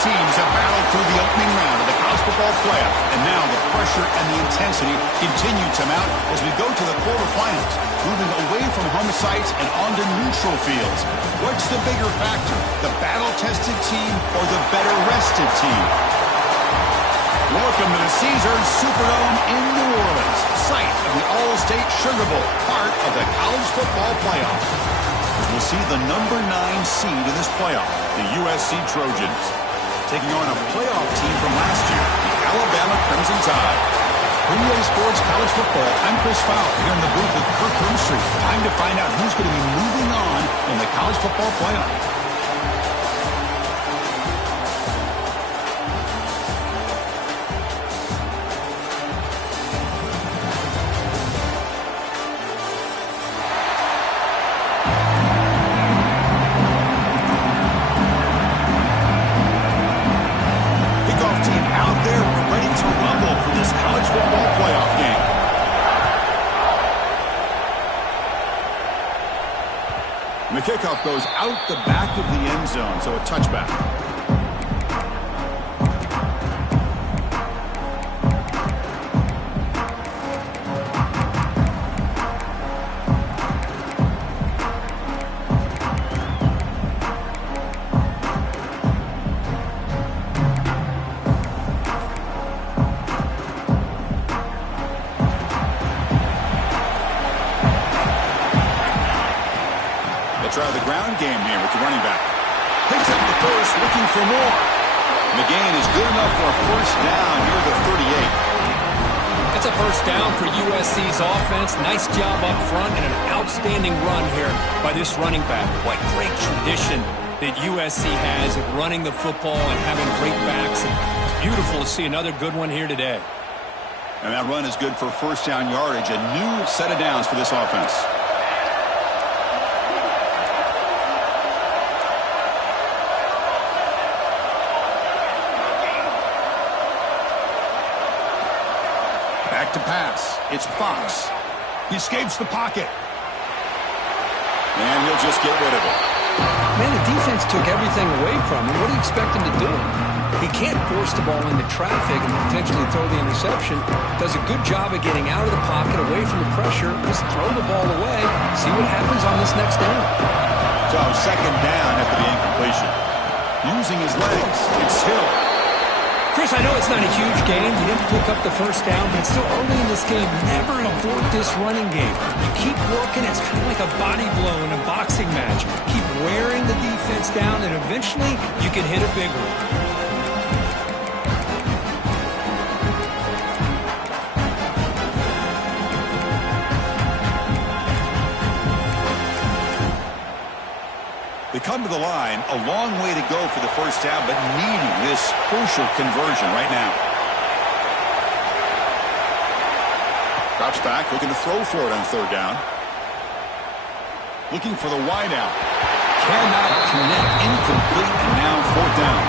teams have battled through the opening round of the college football playoff, and now the pressure and the intensity continue to mount as we go to the quarterfinals, moving away from home sites and onto neutral fields. What's the bigger factor, the battle-tested team or the better-rested team? Welcome to the Caesars Superdome in New Orleans, site of the All-State Sugar Bowl, part of the college football playoff. We'll see the number 9 seed in this playoff, the USC Trojans, taking on a playoff team from last year, the Alabama Crimson Tide. For EA Sports College Football, I'm Chris Fowler here in the booth with Kirk Broomstreet. Time to find out who's going to be moving on in the college football playoff. The kickoff goes out the back of the end zone, so a touchback. Try the ground game here with the running back. Picks up the first, looking for more. McGain is good enough for a first down near the 38. That's a first down for USC's offense. Nice job up front and an outstanding run here by this running back. What great tradition that USC has of running the football and having great backs. And it's beautiful to see another good one here today. And that run is good for first down yardage. A new set of downs for this offense. Back to pass. It's Fox. He escapes the pocket. And he'll just get rid of it. Man, the defense took everything away from him. What do you expect him to do? He can't force the ball into traffic and potentially throw the interception. Does a good job of getting out of the pocket, away from the pressure. Just throw the ball away. See what happens on this next down. So second down after the incompletion. Using his legs. It's Hill. Chris, I know it's not a huge game. You didn't pick up the first down, but it's still early in this game. Never abort this running game. You keep working. It's kind of like a body blow in a boxing match. Keep wearing the defense down, and eventually you can hit a big one. They come to the line, a long way to go for the first down, but needing this crucial conversion right now. Drops back, looking to throw for it on third down. Looking for the wide out. Cannot connect, incomplete, and now fourth down.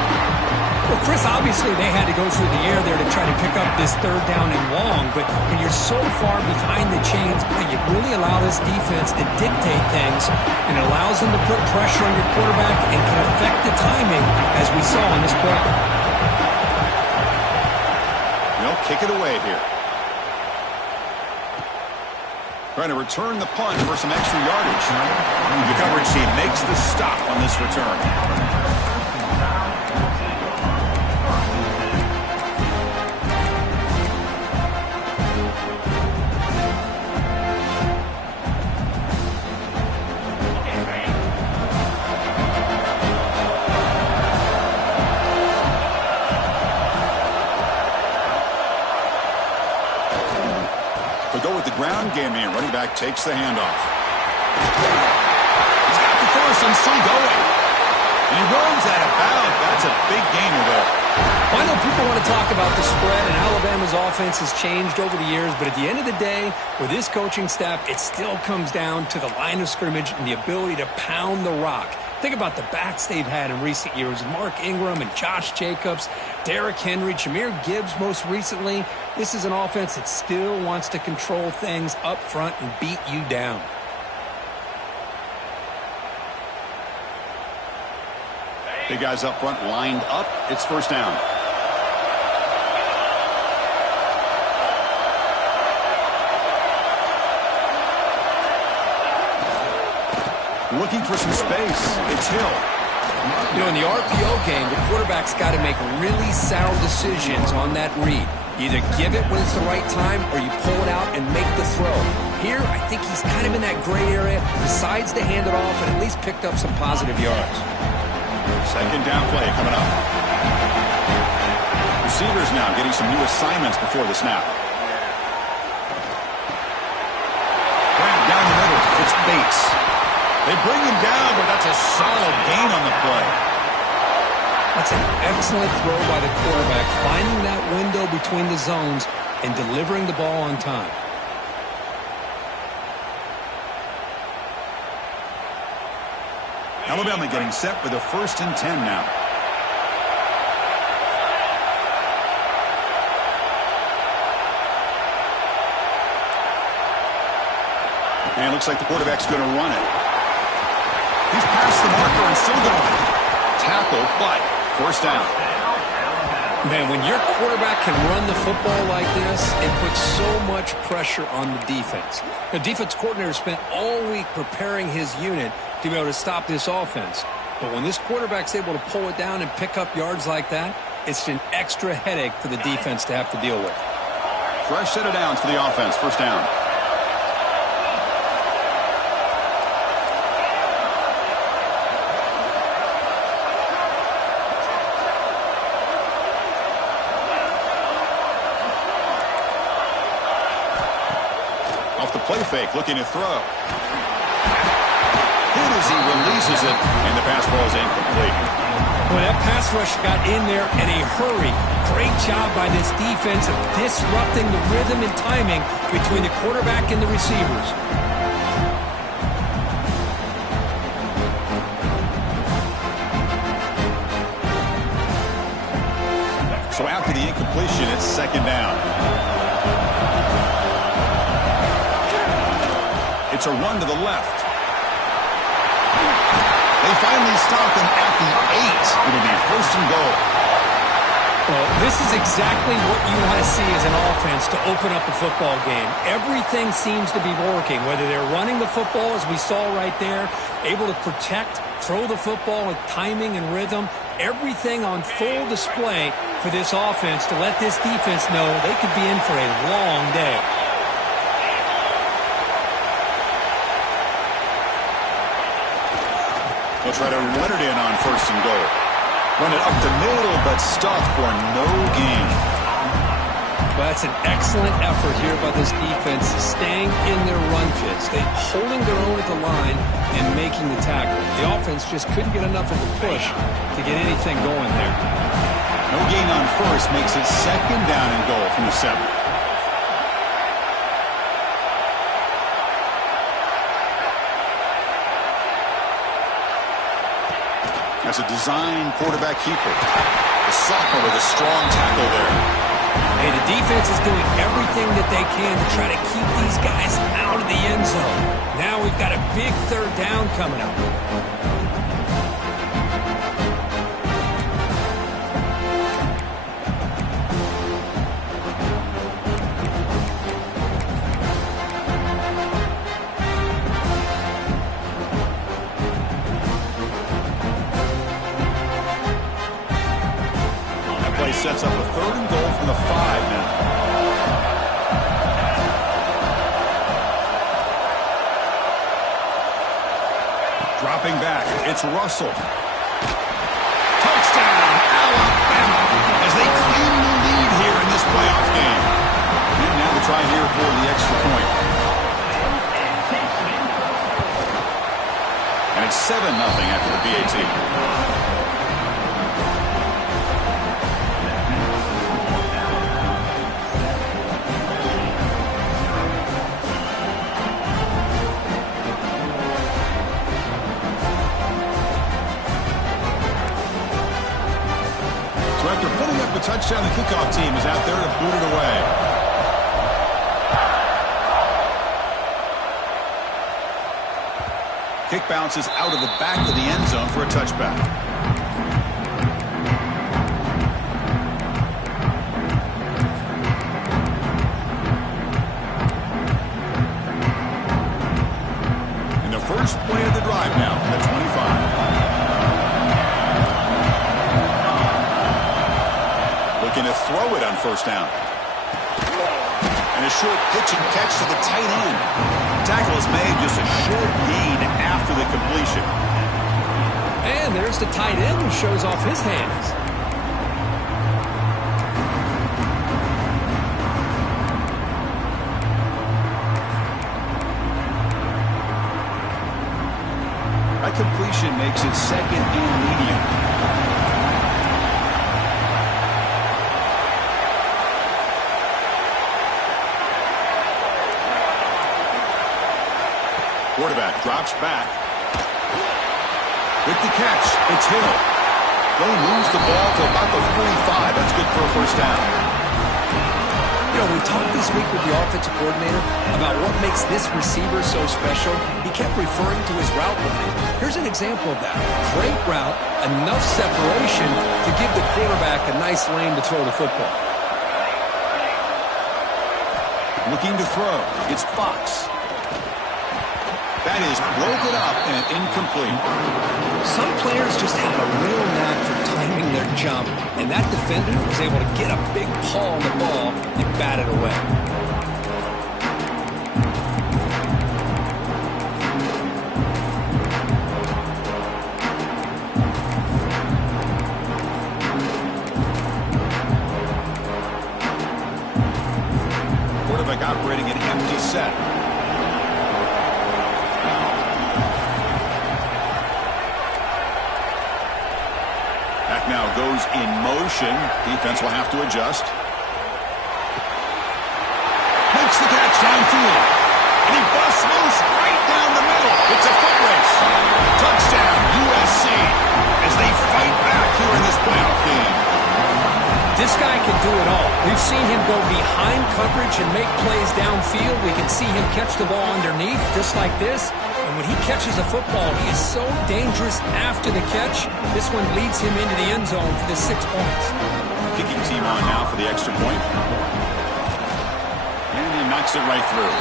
Well, Chris, obviously they had to go through the air there to try to pick up this third down and long, but when you're so far behind the chains, boy, you really allow this defense to dictate things, and it allows them to put pressure on your quarterback and can affect the timing, as we saw in this play. They'll kick it away here. Trying to return the punt for some extra yardage. The coverage team makes the stop on this return. Ground game here. Running back takes the handoff. He's got the first and still going. And he runs out of bounds. That's a big gainer there. Well, I know people want to talk about the spread, and Alabama's offense has changed over the years, but at the end of the day, with this coaching staff, it still comes down to the line of scrimmage and the ability to pound the rock. Think about the backs they've had in recent years. Mark Ingram and Josh Jacobs, Derrick Henry, Jahmyr Gibbs most recently. This is an offense that still wants to control things up front and beat you down. Big guys up front lined up. It's first down. Looking for some space. It's Hill. You know, in the RPO game, the quarterback's got to make really sound decisions on that read. Either give it when it's the right time or you pull it out and make the throw. Here, I think he's kind of in that gray area, decides to hand it off and at least picked up some positive yards. Second down play coming up. Receivers now getting some new assignments before the snap. Grab down the middle. It's Bates. They bring him down, but that's a solid gain on the play. That's an excellent throw by the quarterback, finding that window between the zones and delivering the ball on time. Alabama getting set for the 1st and 10 now. And it looks like the quarterback's going to run it. He's past the marker and still going. Tackle, but first down. Man, when your quarterback can run the football like this, it puts so much pressure on the defense. The defense coordinator spent all week preparing his unit to be able to stop this offense. But when this quarterback's able to pull it down and pick up yards like that, it's an extra headache for the defense to have to deal with. Fresh set of downs for the offense. First down. Off the play fake, looking to throw. Hit as he releases it, and the pass ball is incomplete. Well, that pass rush got in there in a hurry. Great job by this defense of disrupting the rhythm and timing between the quarterback and the receivers. So after the incompletion, it's second down. It's a run to the left. They finally stop him at the 8. It'll be first and goal. Well, this is exactly what you want to see as an offense to open up a football game. Everything seems to be working, whether they're running the football, as we saw right there, able to protect, throw the football with timing and rhythm, everything on full display for this offense to let this defense know they could be in for a long day. They'll try to run it in on first and goal. Run it up the middle, but stuffed for no gain. Well, that's an excellent effort here by this defense, staying in their run fits. They holding their own at the line and making the tackle. The offense just couldn't get enough of a push to get anything going there. No gain on first makes it second down and goal from the 7. That's a design quarterback keeper. The sophomore with a strong tackle there. Hey, the defense is doing everything that they can to try to keep these guys out of the end zone. Now we've got a big third down coming up. Sets up a third and goal from the 5 now. Dropping back, it's Russell. Touchdown, Alabama, as they claim the lead here in this playoff game. And now to try here for the extra point. And it's 7-0 after the PAT. Touchdown, the kickoff team is out there to boot it away. Kick bounces out of the back of the end zone for a touchback. first play of the drive now from the 25. Looking to throw it on first down. And a short pitch and catch to the tight end. Tackle is made, just a short gain after the completion. And there's the tight end who shows off his hands. That completion makes it second and medium. Quarterback drops back. With the catch, it's Hill. They moves the ball to about the 45. That's good for a first down. You know, we talked this week with the offensive coordinator about what makes this receiver so special. He kept referring to his route running. Here's an example of that. Great route, enough separation to give the quarterback a nice lane to throw the football. Looking to throw. It's Fox. That is broken up and incomplete. Some players just have a real knack for timing their jump, and that defender was able to get a big paw on the ball and bat it away. Quarterback operating an empty set. Now goes in motion. Defense will have to adjust. Makes the catch downfield. And he busts loose right down the middle. It's a foot race. Touchdown, USC, as they fight back here in this playoff game. This guy can do it all. We've seen him go behind coverage and make plays downfield. We can see him catch the ball underneath, just like this. And when he catches a football, he is so dangerous after the catch. This one leads him into the end zone for the 6 points. Kicking team on now for the extra point. And he knocks it right through.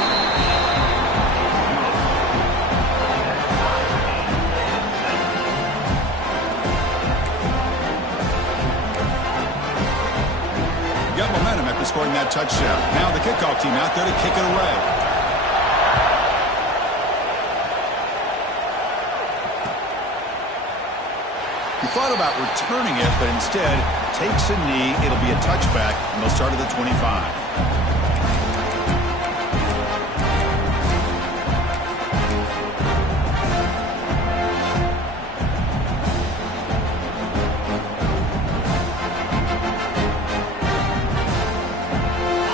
Got momentum after scoring that touchdown. Now the kickoff team out there to kick it away. He thought about returning it, but instead takes a knee. It'll be a touchback, and they'll start at the 25.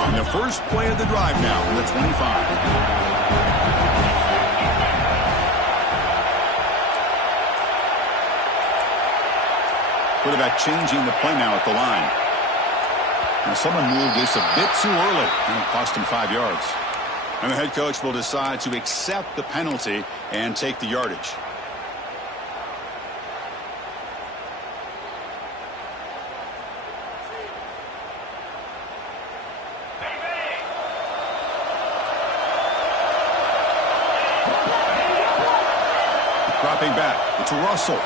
On the first play of the drive now from the 25. Quarterback changing the play now at the line. Now someone moved this a bit too early, and it cost him 5 yards. And the head coach will decide to accept the penalty and take the yardage. Dropping back, it's Russell.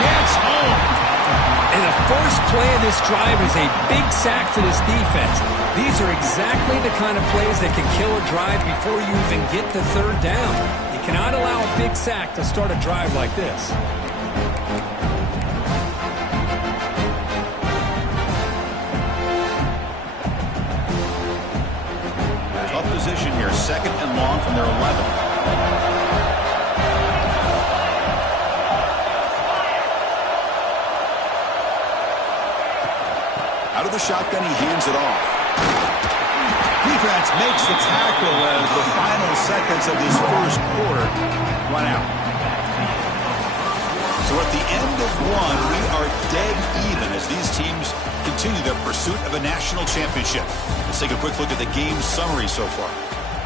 Gets home. And the first play of this drive is a big sack for this defense. These are exactly the kind of plays that can kill a drive before you even get the third down. You cannot allow a big sack to start a drive like this. Tough position here, second and long from their 11. Out of the shotgun, he hands it off. Defense makes the tackle as the final seconds of this first quarter run out. So at the end of one, we are dead even as these teams continue their pursuit of a national championship. Let's take a quick look at the game summary so far.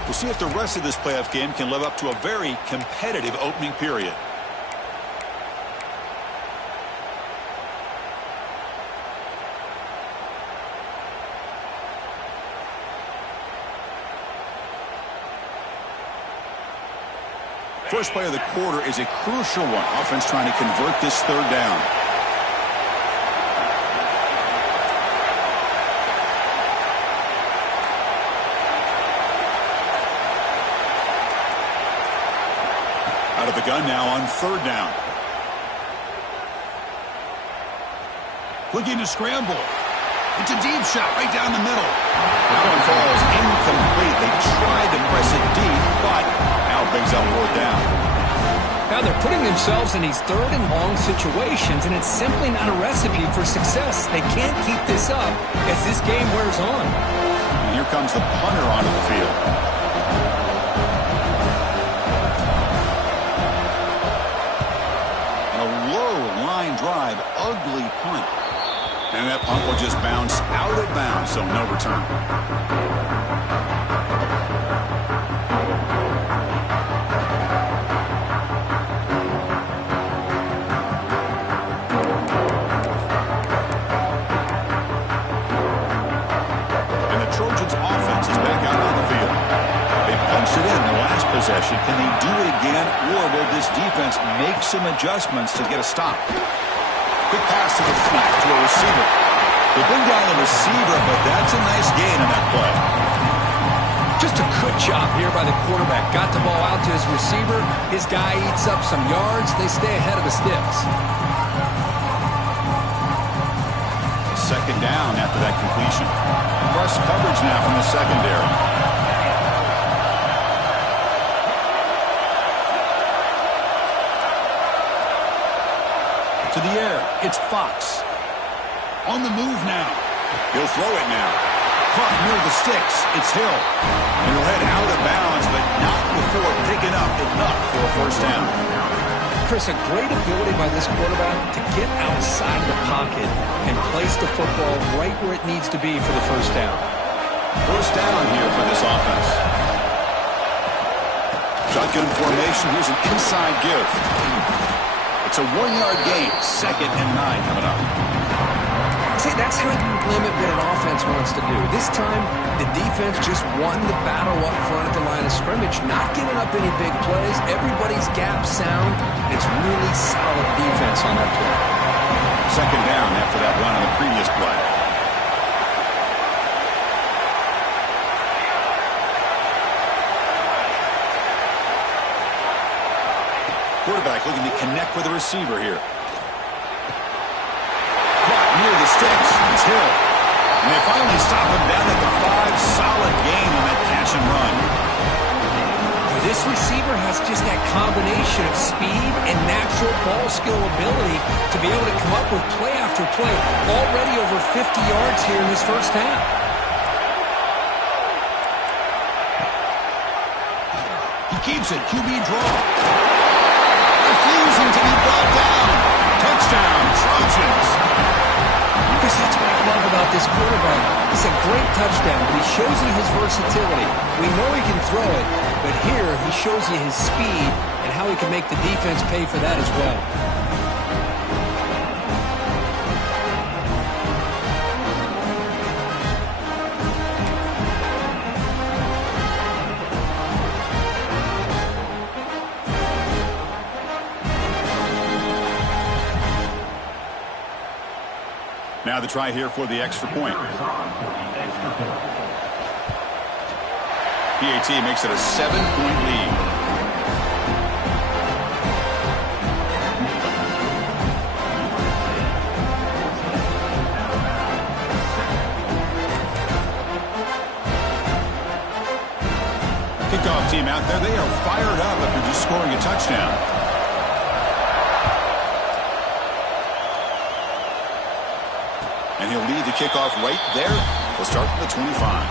We'll see if the rest of this playoff game can live up to a very competitive opening period. First play of the quarter is a crucial one. Offense trying to convert this third down. Out of the gun now on third down. Looking to scramble. It's a deep shot right down the middle. That one falls incomplete. They tried to press it deep, but now brings up fourth down. Now they're putting themselves in these third and long situations, and it's simply not a recipe for success. They can't keep this up as this game wears on. And here comes the punter onto the field. And a low line drive, ugly punt. And that punt will just bounce out of bounds, so no return. And the Trojans' offense is back out on the field. They punched it in the last possession. Can they do it again, or will this defense make some adjustments to get a stop? Quick pass to the flat to a receiver. They bring down the receiver, but that's a nice gain on that play. Just a good job here by the quarterback. Got the ball out to his receiver. His guy eats up some yards. They stay ahead of the sticks. Second down after that completion. Press coverage now from the secondary. To the air, it's Fox. On the move now. He'll throw it now. Caught near the sticks. It's Hill. And he'll head out of bounds, but not before picking up enough for a first down. Chris, a great ability by this quarterback to get outside of the pocket and place the football right where it needs to be for the first down. First down here for this offense. Shotgun formation. Here's an inside give. It's a 1-yard gain. 2nd and 9 coming up. See, that's how you limit what an offense wants to do. This time, the defense just won the battle up front at the line of scrimmage, not giving up any big plays. Everybody's gap sound. It's really solid defense on that play. Second down after that run on the previous play. Quarterback looking to connect with the receiver here. Near the sticks, it's Hill. And they finally stop him down at the 5. Solid gain on that catch and run. This receiver has just that combination of speed and natural ball skill ability to be able to come up with play after play. Already over 50 yards here in this first half. He keeps it. QB draw. Refusing to be brought down. Touchdown, Trojans. Because that's what I love about this quarterback. It's a great touchdown, but he shows you his versatility. We know he can throw it, but here he shows you his speed and how he can make the defense pay for that as well. Now the try here for the extra point. PAT makes it a 7-point lead. Kickoff team out there. They are fired up after just scoring a touchdown. And he'll lead the kickoff right there. We'll start at the 25.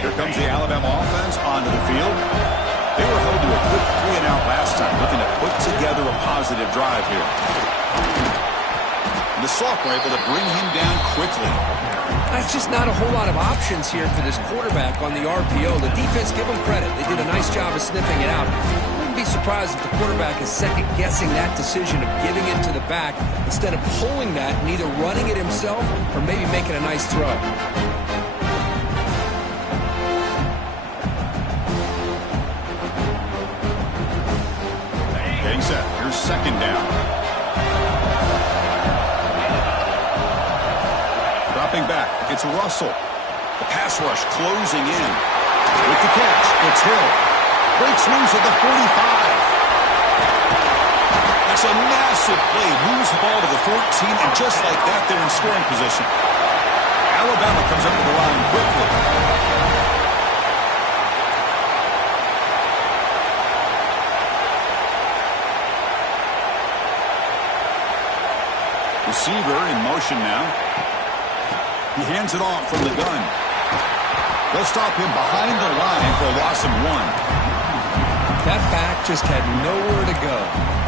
Here comes the Alabama offense onto the field. They were held to a quick 3-and-out last time, looking to put together a positive drive here. And the sophomore able to bring him down quickly. That's just not a whole lot of options here for this quarterback on the RPO. The defense, give them credit. They did a nice job of sniffing it out. I wouldn't be surprised if the quarterback is second-guessing that decision of giving it to the back instead of pulling that and either running it himself or maybe making a nice throw. Getting set. Here's second down. Dropping back. It's Russell. The pass rush closing in. With the catch, it's Hill. Breaks loose at the 45. That's a massive play. Moves the ball to the 14, and just like that, they're in scoring position. Alabama comes up with the line quickly. Receiver in motion now. He hands it off from the gun. They'll stop him behind the line for a loss of 1. That back just had nowhere to go.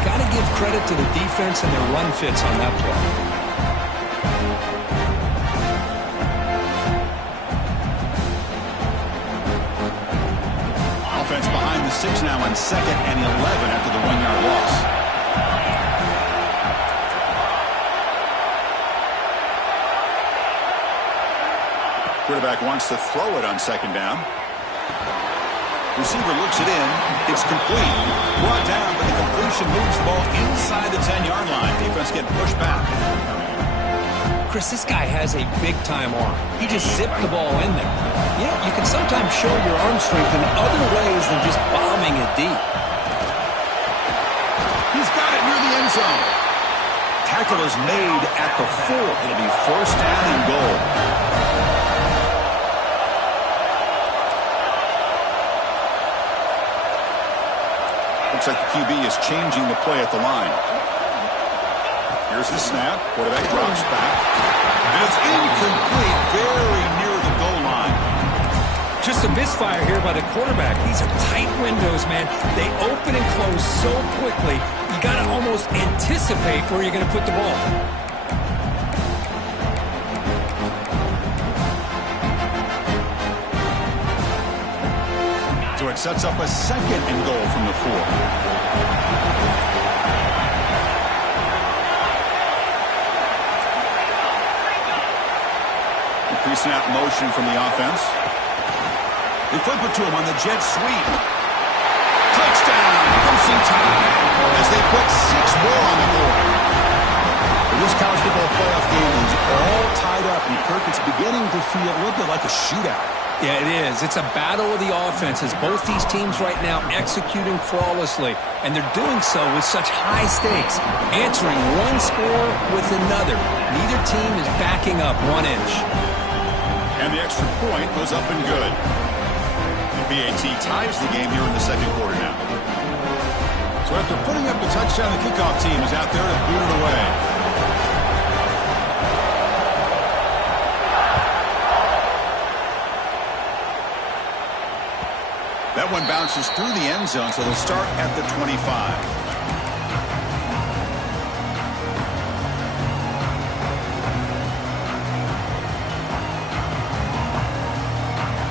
Got to give credit to the defense and their run fits on that play. Offense behind the 6 now on 2nd and 11 after the 1-yard loss. Quarterback wants to throw it on 2nd down. Receiver looks it in. It's complete. Brought down, but the completion moves the ball inside the 10-yard line. Defense getting pushed back. Chris, this guy has a big-time arm. He just zipped the ball in there. Yeah, you can sometimes show your arm strength in other ways than just bombing it deep. He's got it near the end zone. Tackle is made at the 4. It'll be 1st down and goal. Looks like the QB is changing the play at the line. Here's the snap. Quarterback drops back. And it's incomplete, very near the goal line. Just a misfire here by the quarterback. These are tight windows, man. They open and close so quickly, you got to almost anticipate where you're going to put the ball. So it sets up a 2nd and goal from the 4. The pre-snap motion from the offense. They flip it to him on the jet sweep. Touchdown! Closing time as they put 6 more on the board. This college football playoff game is all tied up, and Kirk, it's beginning to feel a little bit like a shootout. Yeah, it is. It's a battle of the offenses. Both these teams right now executing flawlessly, and they're doing so with such high stakes, answering one score with another. Neither team is backing up 1 inch. And the extra point goes up and good. The PAT ties the game here in the 2nd quarter now. So after putting up the touchdown, the kickoff team is out there to boot it away. That one bounces through the end zone, so they'll start at the 25.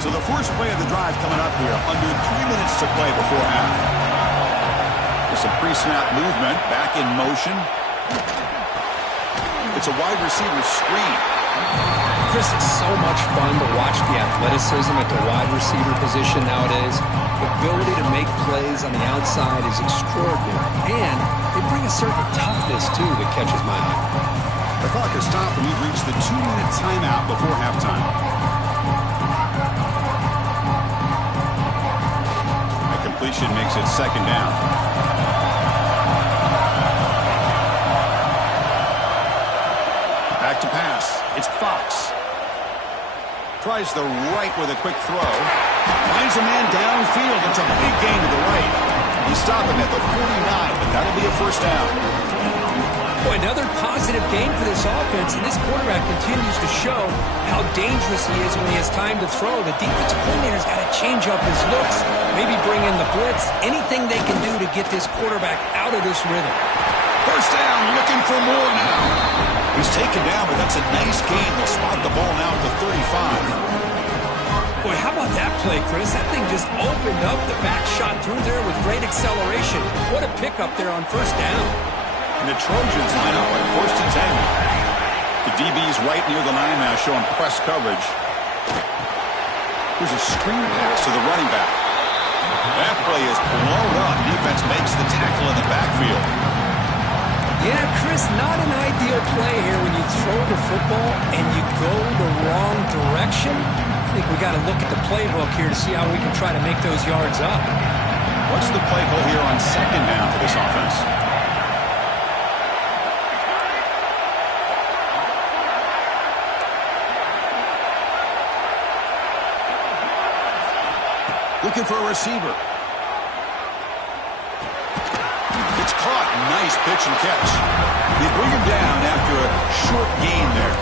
So the first play of the drive coming up here, under 3 minutes to play before half. There's some pre-snap movement, back in motion. It's a wide receiver screen. Chris, it's so much fun to watch the athleticism at the wide receiver position nowadays. The ability to make plays on the outside is extraordinary. And they bring a certain toughness, too, that catches my eye. The clock has stopped, and we've reached the 2-minute timeout before halftime. A completion makes it 2nd down. Back to pass. It's Fox. Tries the right with a quick throw. Finds a man downfield. It's a big gain to the right. He's stopping at the 49, but that'll be a 1st down. Boy, another positive game for this offense, and this quarterback continues to show how dangerous he is when he has time to throw. The defensive coordinator's got to change up his looks, maybe bring in the blitz, anything they can do to get this quarterback out of this rhythm. 1st down, looking for more now. He He's taken down, but that's a nice gain. They'll spot the ball now at the 35. Boy, how about that play, Chris? That thing just opened up. The back shot through there with great acceleration. What a pickup there on first down. And the Trojans line up on 1st and 10. The DB's right near the line now, showing press coverage. Here's a screen pass to the running back. That play is blown up. Defense makes the tackle in the backfield. Yeah, Chris, not an ideal play here when you throw the football and you go the wrong direction. I think we got to look at the playbook here to see how we can try to make those yards up. What's the play call here on 2nd down for this offense? Looking for a receiver. It's caught. Nice pitch and catch. They bring him down after a short gain there.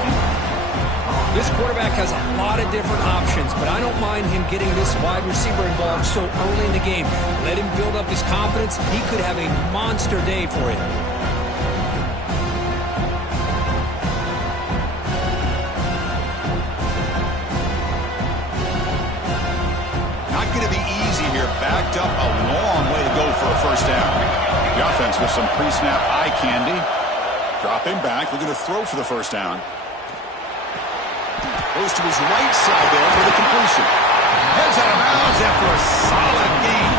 This quarterback has a lot of different options, but I don't mind him getting this wide receiver involved so early in the game. Let him build up his confidence. He could have a monster day for you. Not going to be easy here. Backed up a long way to go for a first down. The offense with some pre-snap eye candy. Dropping back, looking to throw for the first down. Goes to his right side there for the completion. Heads out of bounds after a solid gain.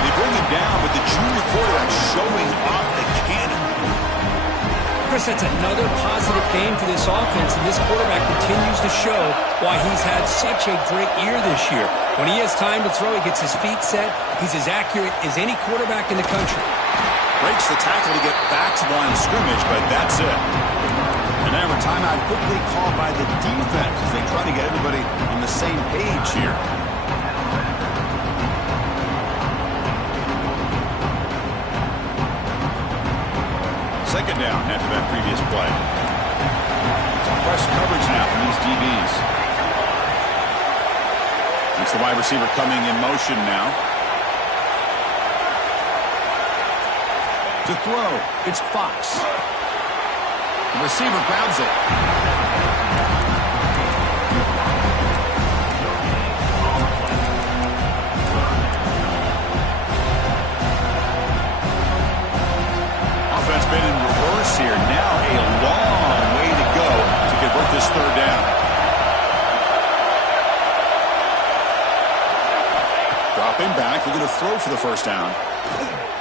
They bring him down with the junior quarterback showing off the cannon. Chris, that's another positive game for this offense, and this quarterback continues to show why he's had such a great year this year. When he has time to throw, he gets his feet set. He's as accurate as any quarterback in the country. Breaks the tackle to get back to the line of scrimmage, but that's it. And now a timeout quickly called by the defense as they try to get everybody on the same page here. Second down after that previous play. Some press coverage now from these DBs. It's the wide receiver coming in motion now. To throw, it's Fox. The receiver grabs it. Offense been in reverse here. Now a long way to go to convert this third down. Dropping back, looking to throw for the first down.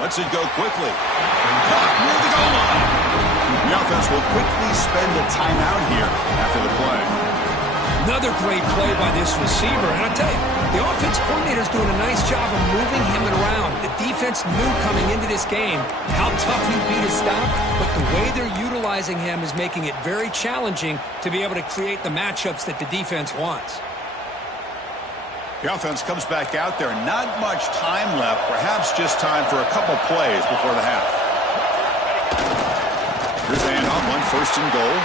Lets it go quickly. Caught near the goal line. The offense will quickly spend a timeout here after the play. Another great play by this receiver. And I'll tell you, the offense coordinator's doing a nice job of moving him around. The defense knew coming into this game how tough he'd be to stop, but the way they're utilizing him is making it very challenging to be able to create the matchups that the defense wants. The offense comes back out there. Not much time left. Perhaps just time for a couple plays before the half. Here's the handoff, 1st and goal.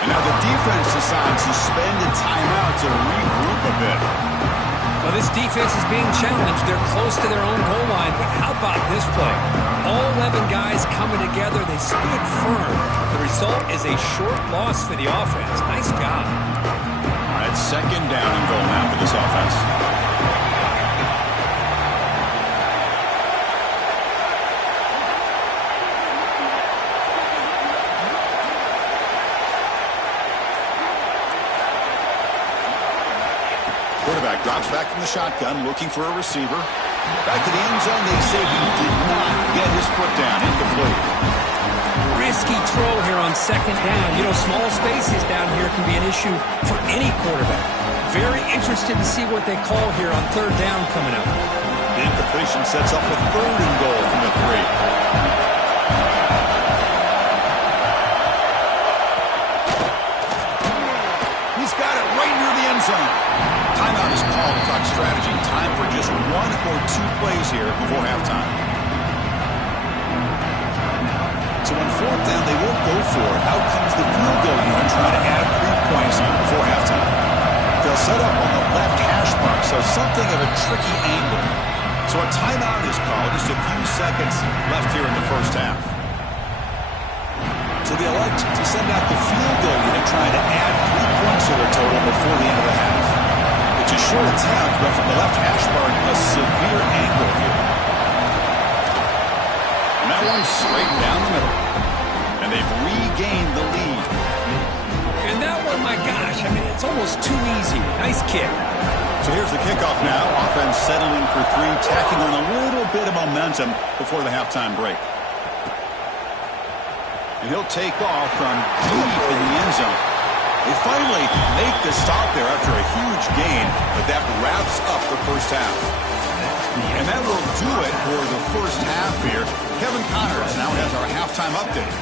And now the defense decides to spend a timeout to regroup a bit. Well, this defense is being challenged. They're close to their own goal line, but how about this play? All 11 guys coming together. They stood firm. The result is a short loss for the offense. Nice job. All right, 2nd down and goal now for this offense. Quarterback drops back from the shotgun, looking for a receiver. Back to the end zone, they say he did not get his foot down. Incomplete. Risky throw here on 2nd down. You know, small spaces down here can be an issue for any quarterback. Very interested to see what they call here on 3rd down coming up. The incompletion sets up a 3rd and goal from the 3. Zone. Timeout is called to talk strategy. Time for just 1 or 2 plays here before halftime. So on 4th down, they won't go for it. Out comes the field goal unit trying to add 3 points before halftime. They'll set up on the left hash mark, so something of a tricky angle. So a timeout is called. Just a few seconds left here in the first half. So they elect to send out the field goal unit trying to add 3 points to their total before the end of the half. It's a short attempt, but from the left hash mark, a severe angle here. And that one's straight down the middle. And they've regained the lead. And that one, my gosh, I mean, it's almost too easy. Nice kick. So here's the kickoff now. Offense settling for 3, tacking on a little bit of momentum before the halftime break. And he'll take off from deep in the end zone. They finally make the stop there after a huge gain, but that wraps up the first half. And that will do it for the first half here. Kevin Connors now has our halftime update.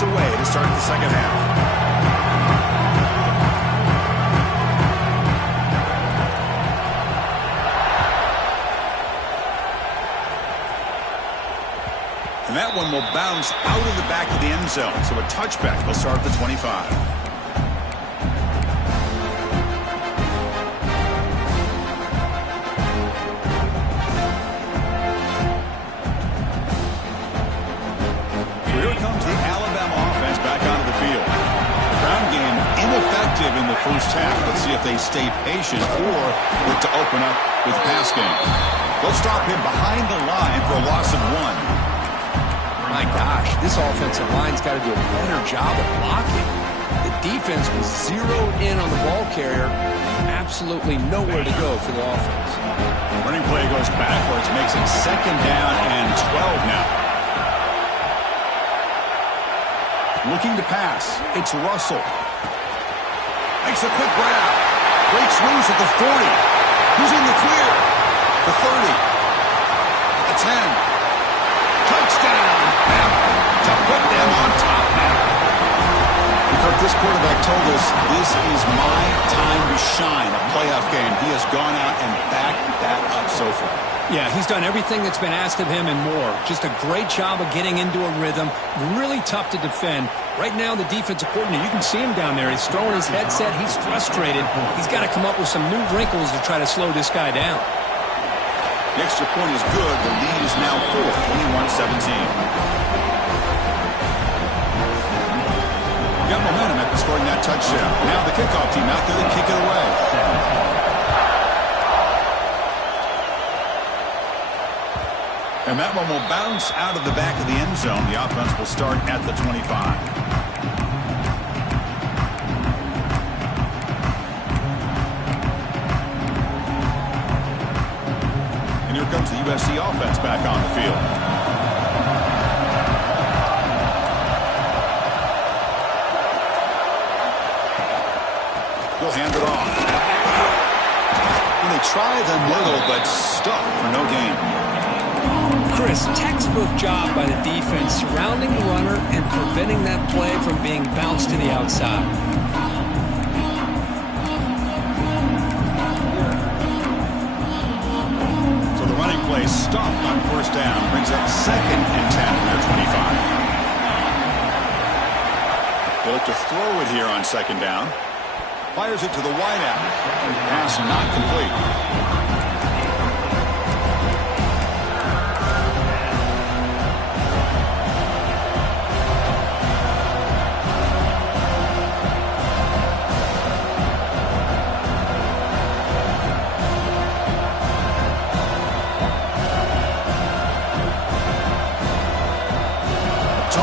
Away to start the second half. And that one will bounce out of the back of the end zone. So a touchback will start the 25. In the first half. Let's see if they stay patient or look to open up with the pass game. They'll stop him behind the line for a loss of 1. My gosh, this offensive line's got to do a better job of blocking. The defense was zeroed in on the ball carrier. Absolutely nowhere to go for the offense. Running play goes backwards, makes it 2nd down and 12 now. Looking to pass. It's Russell. Makes a quick grab. Breaks loose at the 40. Who's in the clear? The 30. The 10. Touchdown. Bama to put them on top now. Because this quarterback told us this is my time to shine. A playoff game. He has gone out and backed that up so far. Yeah, he's done everything that's been asked of him and more. Just a great job of getting into a rhythm. Really tough to defend. Right now, the defensive coordinator, you can see him down there. He's throwing his headset. He's frustrated. He's got to come up with some new wrinkles to try to slow this guy down. The extra point is good. The lead is now 4, 21-17. Got momentum after scoring that touchdown. Now the kickoff team out there to kick it away. And that one will bounce out of the back of the end zone. The offense will start at the 25. And here comes the USC offense back on the field. He'll hand it off. And they try the middle, but stuck for no gain. Chris, textbook job by the defense surrounding the runner and preventing that play from being bounced to the outside. So the running play stopped on 1st down. Brings up 2nd and 10 from their 25. They look to throw it here on 2nd down. Fires it to the wideout. Pass not complete.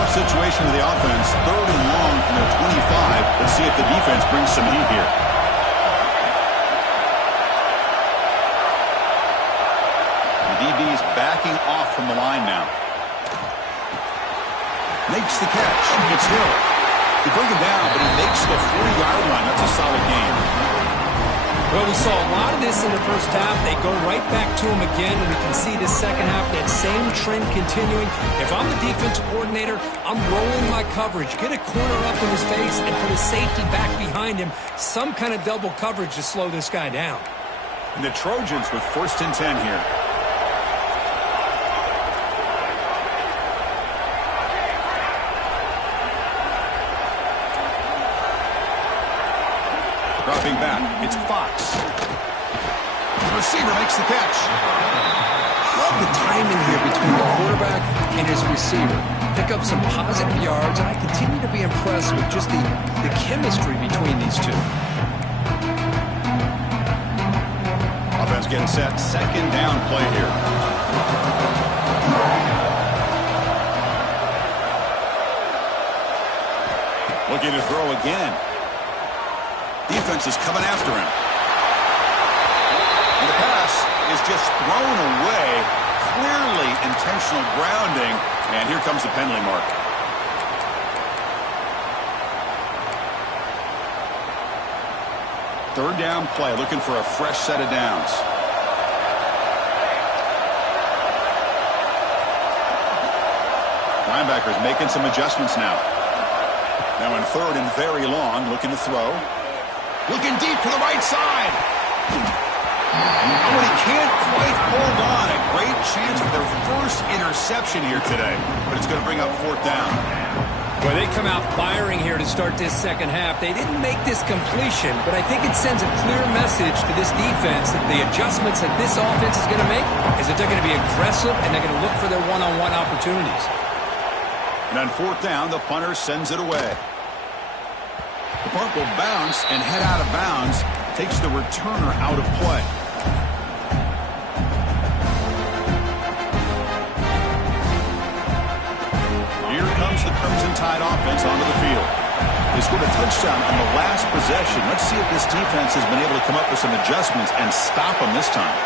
Situation with the offense, 3rd and long from their 25. Let's see if the defense brings some heat here. The DB's backing off from the line now. Makes the catch. It's Hill. They bring him down, but he makes the 40-yard line. That's a solid game. Well, we saw a lot of this in the first half. They go right back to him again, and we can see the second half, that same trend continuing. If I'm the defensive coordinator, I'm rolling my coverage. Get a corner up in his face and put a safety back behind him. Some kind of double coverage to slow this guy down. And the Trojans with 1st and 10 here. Dropping back, it's Fox. The receiver makes the catch. Love the timing here between the quarterback and his receiver. Pick up some positive yards, and I continue to be impressed with just the chemistry between these two. Offense getting set. 2nd down play here. Looking to throw again. Defense is coming after him. And the pass is just thrown away. Clearly intentional grounding. And here comes the penalty mark. Third down play, looking for a fresh set of downs. Linebackers making some adjustments now. Now in 3rd and very long, looking to throw. Looking deep to the right side. Oh, he can't quite hold on. A great chance for their first interception here today. But it's going to bring up 4th down. Well, they come out firing here to start this second half. They didn't make this completion, but I think it sends a clear message to this defense that the adjustments that this offense is going to make is that they're going to be aggressive and they're going to look for their one-on-one opportunities. And on 4th down, the punter sends it away. The punt will bounce and head out of bounds. Takes the returner out of play. Here comes the Crimson Tide offense onto the field. They scored a touchdown on the last possession. Let's see if this defense has been able to come up with some adjustments and stop them this time.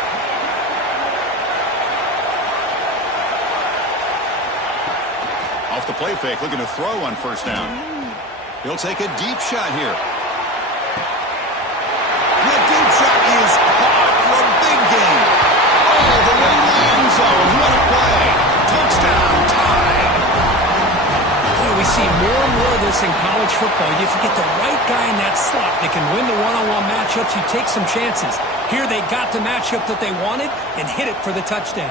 Off the play fake, looking to throw on 1st down. He'll take a deep shot here. The deep shot is caught for a big gain. Oh, the way to the end zone. What a play. Touchdown, Tide. Boy, we see more and more of this in college football. If you get the right guy in that slot that can win the one-on-one matchups, you take some chances. Here they got the matchup that they wanted and hit it for the touchdown.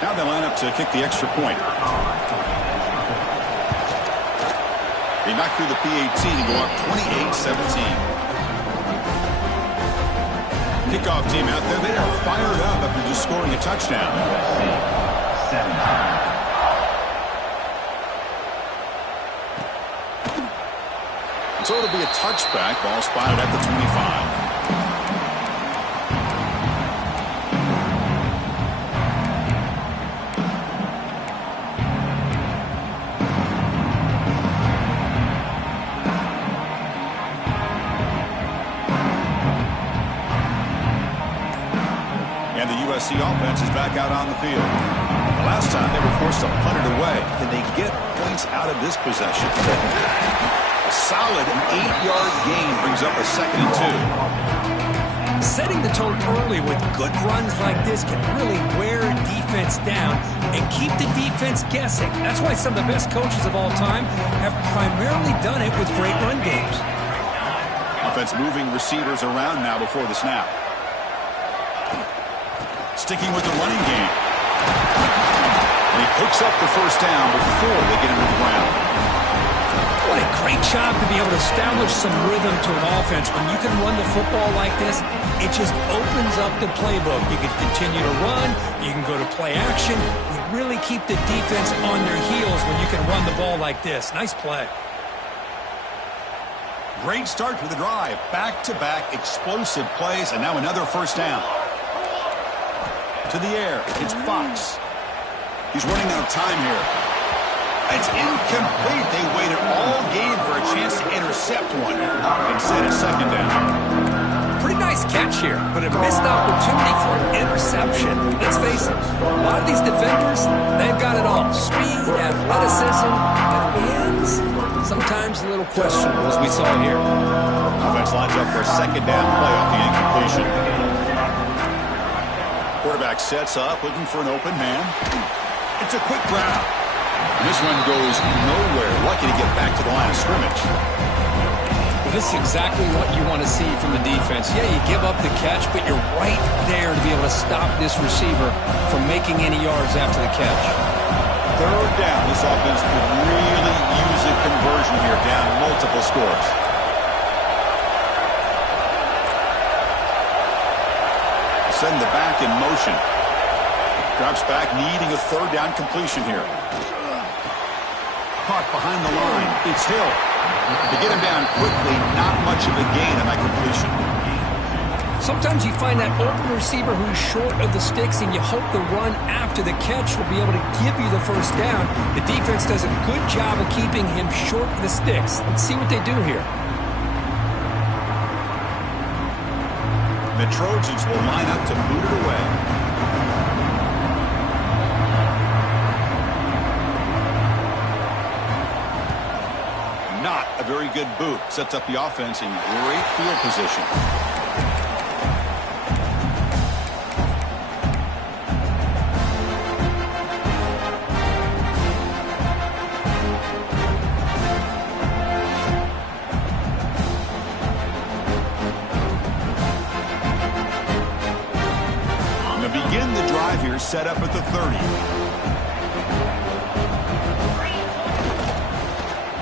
Now they line up to kick the extra point. They knock through the PAT to go up 28-17. Kickoff team out there. They are fired up after just scoring a touchdown. So it'll be a touchback. Ball spotted at the 25. And the USC offense is back out on the field. The last time they were forced to punt it away. Can they get points out of this possession? A solid 8-yard gain brings up a 2nd and 2. Setting the tone early with good runs like this can really wear a defense down and keep the defense guessing. That's why some of the best coaches of all time have primarily done it with great run games. Offense moving receivers around now before the snap. Sticking with the running game. And he picks up the 1st down before they get into the ground. What a great job to be able to establish some rhythm to an offense. When you can run the football like this, it just opens up the playbook. You can continue to run. You can go to play action. You really keep the defense on their heels when you can run the ball like this. Nice play. Great start to the drive. Back-to-back explosive plays, and now another 1st down. To the air, it's Fox. He's running out of time here. It's incomplete. They waited all game for a chance to intercept one. Instead, a 2nd down. Pretty nice catch here, but a missed opportunity for an interception. Let's face it, a lot of these defenders, they've got it all. Speed, athleticism, hands. Sometimes a little questionable, as we saw here. Offense lines up for a 2nd down play off the incompletion. Quarterback sets up, looking for an open man. It's a quick grab. And this one goes nowhere. Lucky to get back to the line of scrimmage. This is exactly what you want to see from the defense. Yeah, you give up the catch, but you're right there to be able to stop this receiver from making any yards after the catch. Third down. This offense could really use a conversion here, down multiple scores. Send the back in motion. Drops back, needing a third down completion here. Caught behind the line. It's Hill. To get him down quickly, not much of a gain on that completion. Sometimes you find that open receiver who's short of the sticks, and you hope the run after the catch will be able to give you the first down. The defense does a good job of keeping him short of the sticks. Let's see what they do here. The Trojans will line up to boot it away. Not a very good boot. Sets up the offense in great field position. Begin the drive here, set up at the 30.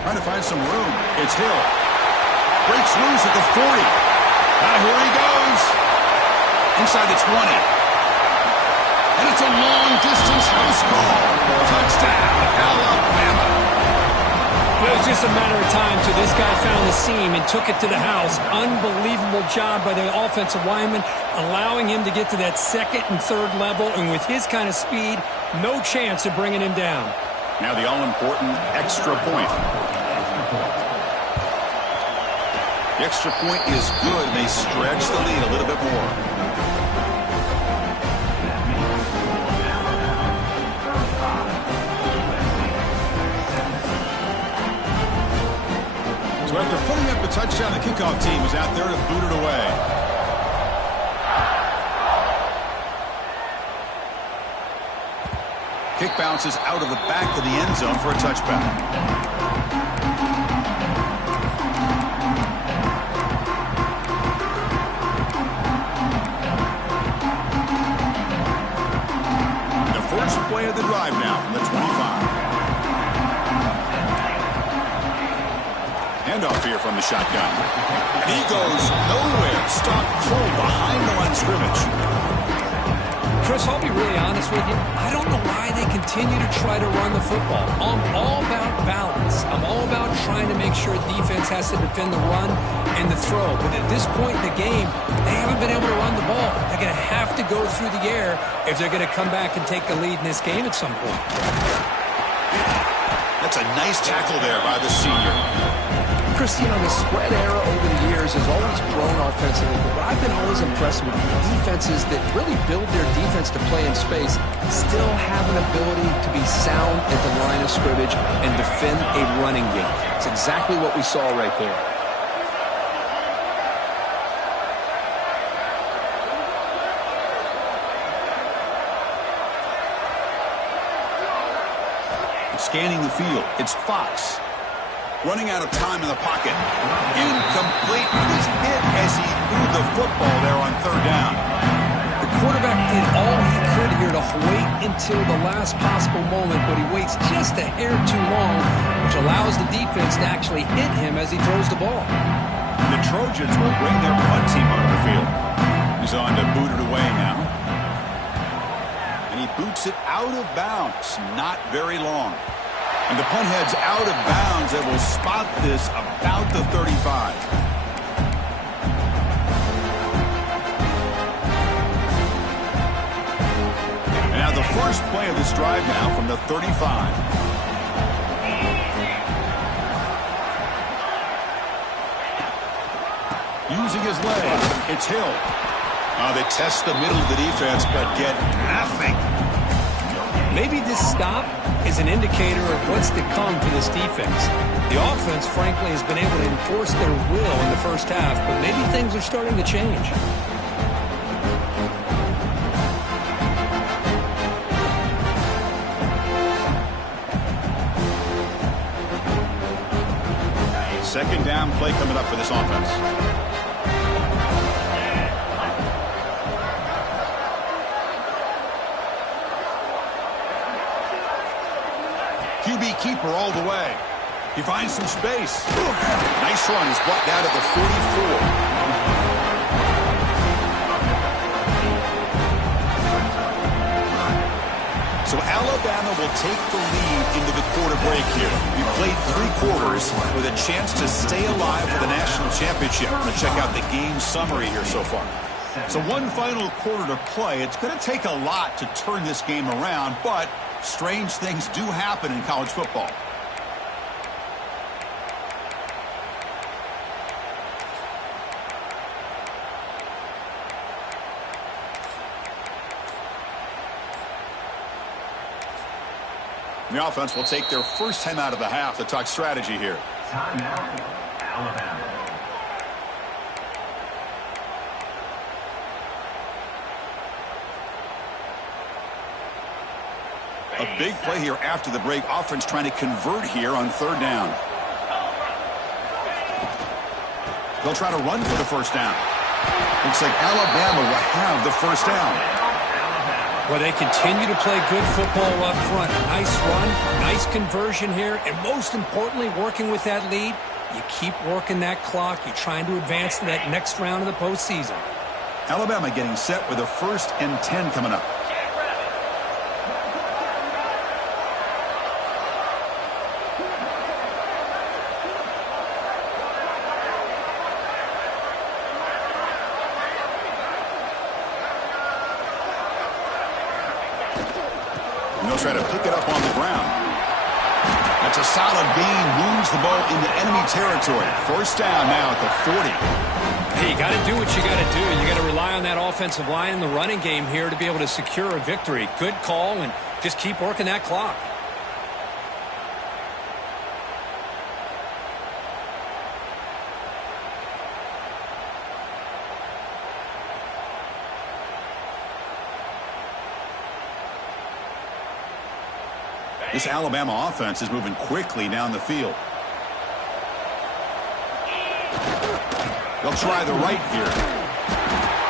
Trying to find some room. It's Hill. Breaks loose at the 40. Now here he goes. Inside the 20. And it's a long-distance house call. Touchdown, Alabama. It was just a matter of time till this guy found the seam and took it to the house. Unbelievable job by the offensive lineman, allowing him to get to that second and third level. And with his kind of speed, no chance of bringing him down. Now the all-important extra point. The extra point is good. They stretch the lead a little bit more. So after putting up a touchdown, the kickoff team is out there to boot it away. Kick bounces out of the back of the end zone for a touchback. The first play of the drive now from the 25. Handoff here from the shotgun. And he goes nowhere. Stopped cold behind the line of scrimmage. Chris, I'll be really honest with you. I don't know why they continue to try to run the football. I'm all about balance. I'm all about trying to make sure defense has to defend the run and the throw. But at this point in the game, they haven't been able to run the ball. They're going to have to go through the air if they're going to come back and take the lead in this game at some point. That's a nice tackle there by the senior. Chris, you know, the spread era over the years has always grown offensively, but I've been always impressed with defenses that really build their defense to play in space, still have an ability to be sound at the line of scrimmage and defend a running game. It's exactly what we saw right there. Scanning the field, it's Fox. Running out of time in the pocket. Incomplete. He's hit as he threw the football there on third down. The quarterback did all he could here to wait until the last possible moment, but he waits just a hair too long, which allows the defense to actually hit him as he throws the ball. The Trojans will bring their punt team onto the field. He's on to boot it away now. And he boots it out of bounds. Not very long. And the punt heads out of bounds. They will spot this about the 35. And now the first play of this drive now from the 35. Using his leg, it's Hill. They test the middle of the defense, but get nothing. Maybe this stop is an indicator of what's to come for this defense. The offense, frankly, has been able to enforce their will in the first half, but maybe things are starting to change. Second down down play coming up for this offense. QB keeper all the way. He finds some space. Nice run. He's brought down at the 44. So Alabama will take the lead into the quarter break here. We played 3 quarters with a chance to stay alive for the national championship. Let's check out the game summary here so far. So one final quarter to play. It's going to take a lot to turn this game around, but strange things do happen in college football. The offense will take their first time out of the half to talk strategy here. Timeout, Alabama. A big play here after the break. Offense trying to convert here on 3rd down. They'll try to run for the first down. Looks like Alabama will have the first down. Well, they continue to play good football up front. Nice run, nice conversion here, and most importantly, working with that lead, you keep working that clock. You're trying to advance to that next round of the postseason. Alabama getting set with a 1st and 10 coming up. They'll try to pick it up on the ground. That's a solid gain. Moves the ball into enemy territory. 1st down now at the 40. Hey, you got to do what you got to do. You got to rely on that offensive line in the running game here to be able to secure a victory. Good call, and just keep working that clock. This Alabama offense is moving quickly down the field. They'll try the right here.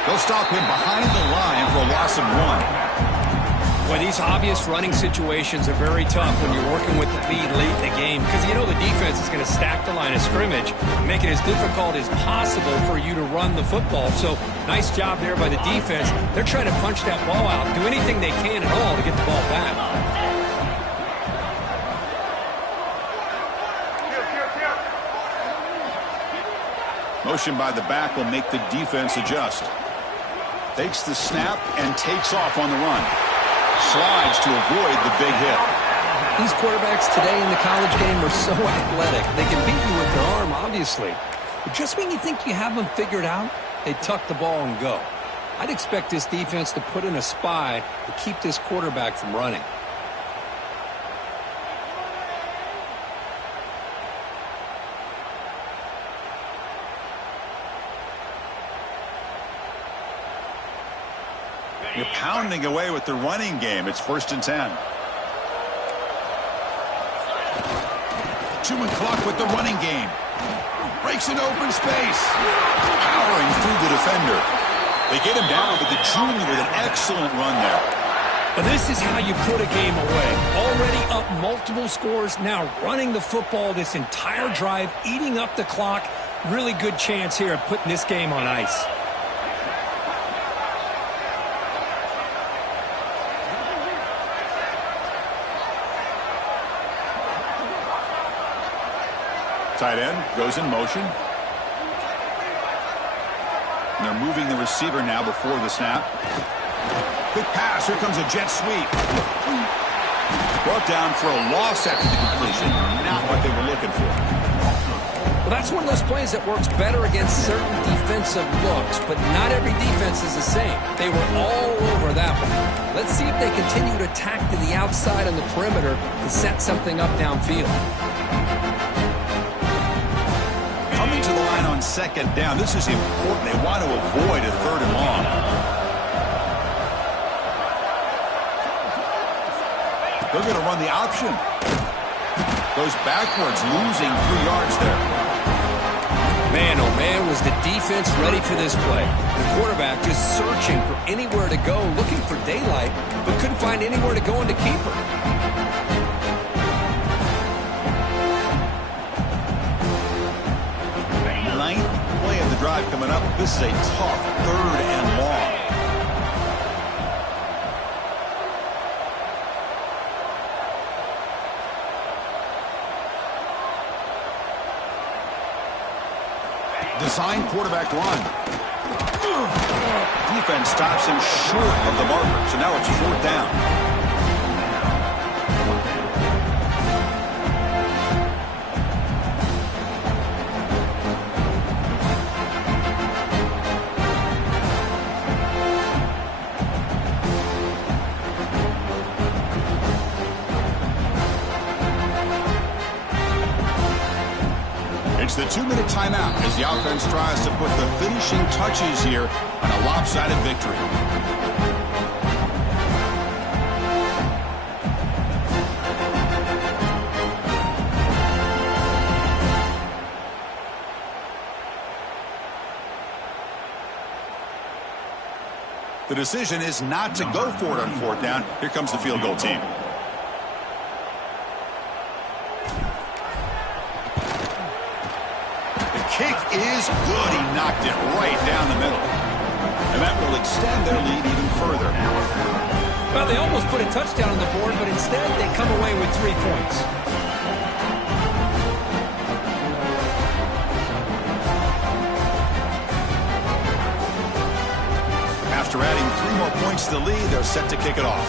They'll stop him behind the line for a loss of 1. Well, these obvious running situations are very tough when you're working with the lead late in the game because you know the defense is going to stack the line of scrimmage, make it as difficult as possible for you to run the football. So nice job there by the defense. They're trying to punch that ball out, do anything they can at all to get the ball back. Motion by the back will make the defense adjust. Takes the snap and takes off on the run. Slides to avoid the big hit. These quarterbacks today in the college game are so athletic. They can beat you with their arm, obviously. But just when you think you have them figured out, they tuck the ball and go. I'd expect this defense to put in a spy to keep this quarterback from running. You're pounding away with the running game. It's 1st and 10. Chewing clock with the running game. Breaks an open space. Powering through the defender. They get him down, but the junior with an excellent run there. But this is how you put a game away. Already up multiple scores, now running the football this entire drive, eating up the clock. Really good chance here of putting this game on ice. Tight end goes in motion. And they're moving the receiver now before the snap. Quick pass. Here comes a jet sweep. Brought down for a loss after the completion. Not what they were looking for. Well, that's one of those plays that works better against certain defensive looks, but not every defense is the same. They were all over that one. Let's see if they continue to attack to the outside on the perimeter to set something up downfield. Coming to the line on 2nd down. This is important. They want to avoid a 3rd and long. They're going to run the option. Goes backwards, losing 3 yards there. Man, oh man, was the defense ready for this play. The quarterback just searching for anywhere to go, looking for daylight, but couldn't find anywhere to go into keeper. Ninth play of the drive coming up. This is a tough 3rd and long. Design quarterback run. Defense stops him short of the marker, so now it's 4th down. It's the 2-minute timeout as the offense tries to put the finishing touches here on a lopsided victory. The decision is not to go for it on 4th down. Here comes the field goal team. Kick is good. He knocked it right down the middle. And that will extend their lead even further. Well, they almost put a touchdown on the board, but instead they come away with 3 points. After adding 3 more points to the lead, they're set to kick it off.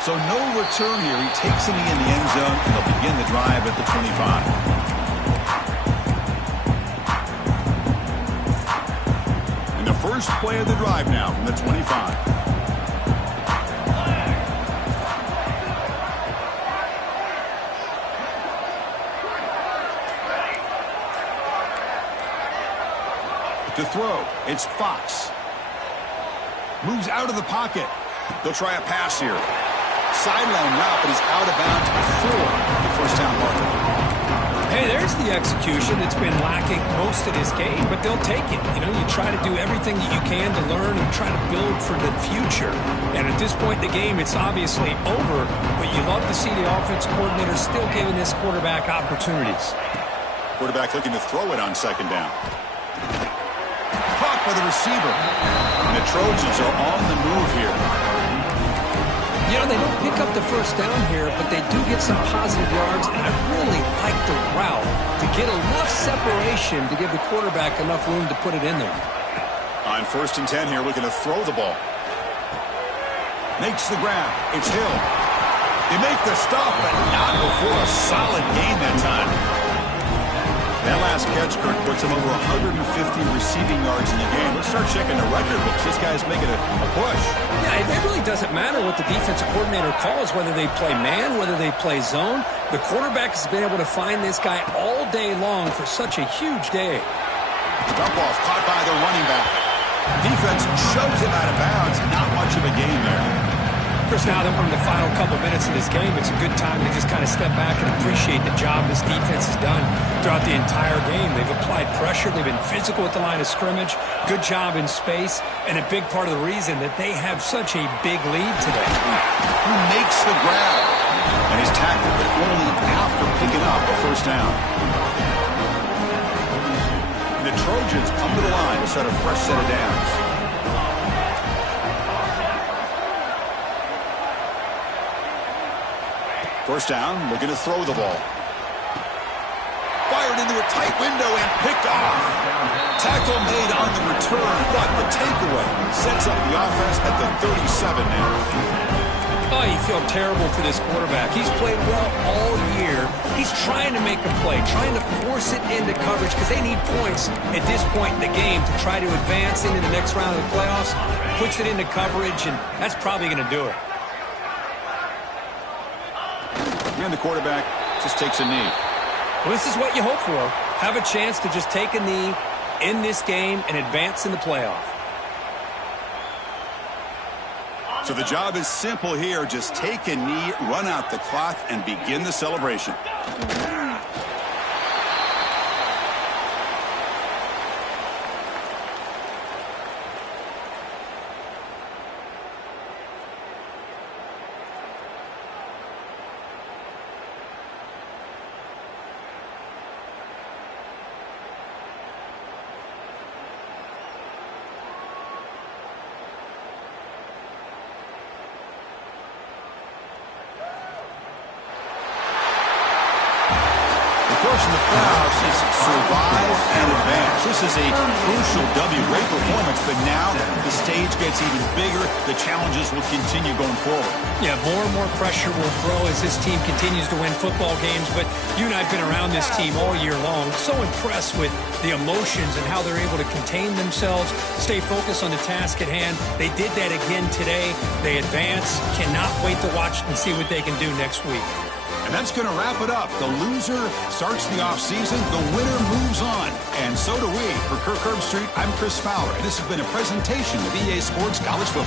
So no return here. He takes it in the end zone, and they'll begin the drive at the 25. And the first play of the drive now from the 25. To throw, it's Fox. Moves out of the pocket. They'll try a pass here. Sideline route, but he's out of bounds before the 1st down marker. Hey, there's the execution that's been lacking most of this game, but they'll take it. You know, you try to do everything that you can to learn and try to build for the future. And at this point in the game, it's obviously over, but you love to see the offense coordinator still giving this quarterback opportunities. Quarterback looking to throw it on 2nd down. Caught by the receiver. And the Trojans are on the move here. You know, they don't pick up the 1st down here, but they do get some positive yards, and I really like the route to get enough separation to give the quarterback enough room to put it in there. On 1st and 10 here, looking to throw the ball. Makes the grab. It's Hill. They make the stop, but not before a solid gain that time. That last catch, Kirk, puts him over 150 receiving yards in the game. Let's start checking the record books. This guy's making a push. Yeah, it really doesn't matter what the defensive coordinator calls, whether they play man, whether they play zone. The quarterback has been able to find this guy all day long for such a huge day. Dump off caught by the running back. Defense shoves him out of bounds. Not much of a gain there. Of course, now that we're in the final couple minutes of this game, it's a good time to just kind of step back and appreciate the job this defense has done throughout the entire game. They've applied pressure. They've been physical at the line of scrimmage. Good job in space. And a big part of the reason that they have such a big lead today. Who makes the grab? And he's tackled, but only after picking up a 1st down. And the Trojans come to the line to set a fresh set of downs. First down, looking to throw the ball. Fired into a tight window and picked off. Tackle made on the return, but the takeaway sets up the offense at the 37 now. Oh, you feel terrible for this quarterback. He's played well all year. He's trying to make a play, trying to force it into coverage because they need points at this point in the game to try to advance into the next round of the playoffs. Puts it into coverage, and that's probably going to do it. And the quarterback just takes a knee. Well, this is what you hope for. Have a chance to just take a knee in this game and advance in the playoff. So the job is simple here. Just take a knee, run out the clock, and begin the celebration. From the crowd is survive and advance. This is a crucial W. Great performance, but now the stage gets even bigger. The challenges will continue going forward. Yeah, more and more pressure will grow as this team continues to win football games, but you and I have been around this team all year long. So impressed with the emotions and how they're able to contain themselves, stay focused on the task at hand. They did that again today. They advance. Cannot wait to watch and see what they can do next week. And that's going to wrap it up. The loser starts the offseason. The winner moves on. And so do we. For Kirk Herbstreit, I'm Chris Fowler. And this has been a presentation of EA Sports College Football.